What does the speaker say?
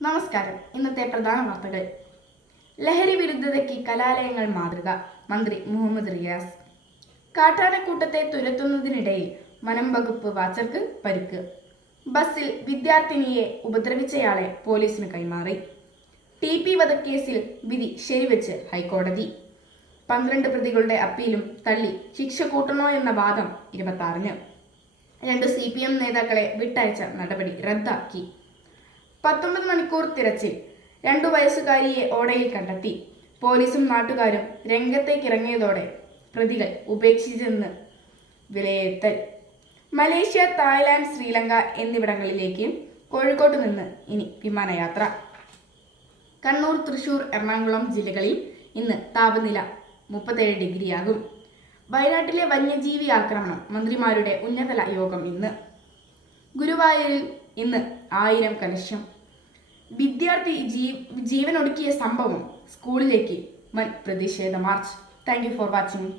നമസ്കാരം. ഇന്നത്തെ പ്രധാന വാർത്തകൾ. ലഹരി വിരുദ്ധതയ്ക്ക് കലാലയങ്ങൾ മാതൃക മന്ത്രി മുഹമ്മദ് റിയാസ്. കാട്ടാനക്കൂട്ടത്തെ തുരത്തുന്നതിനിടയിൽ വനം വകുപ്പ് വാച്ചർക്ക് പരുക്ക്. ബസ്സിൽ വിദ്യാർത്ഥിനിയെ ഉപദ്രവിച്ചയാളെ പോലീസിന് കൈമാറി. ടി പി വധക്കേസിൽ വിധി ശരിവെച്ച് ഹൈക്കോടതി. പന്ത്രണ്ട് പ്രതികളുടെ അപ്പീലും തള്ളി ശിക്ഷ കൂട്ടണോ എന്ന വാദം ഇരുപത്തി ആറിന് രണ്ട് സി പി എം നേതാക്കളെ വിട്ടയച്ച നടപടി റദ്ദാക്കി. പത്തൊമ്പത് മണിക്കൂർ തിരച്ചിൽ. രണ്ടു വയസ്സുകാരിയെ ഓടയിൽ കണ്ടെത്തി. പോലീസും നാട്ടുകാരും രംഗത്തേക്കിറങ്ങിയതോടെ പ്രതികൾ ഉപേക്ഷിച്ചെന്ന് വിലയിരുത്തൽ. മലേഷ്യ തായ്ലാന്റ് ശ്രീലങ്ക എന്നിവിടങ്ങളിലേക്ക് കോഴിക്കോട്ട് നിന്ന് ഇനി വിമാനയാത്ര. കണ്ണൂർ തൃശൂർ എറണാകുളം ജില്ലകളിൽ ഇന്ന് താപനില മുപ്പത്തേഴ് ഡിഗ്രിയാകും. വയനാട്ടിലെ വന്യജീവി ആക്രമണം മന്ത്രിമാരുടെ ഉന്നതല യോഗം ഇന്ന്. ഗുരുവായൂരിൽ ഇന്ന് ആയിരം കലശം വിദ്യാർത്ഥി ജീവൻ ഒടുക്കിയ സംഭവം സ്കൂളിലേക്ക് വൻ പ്രതിഷേധ march thank you for watching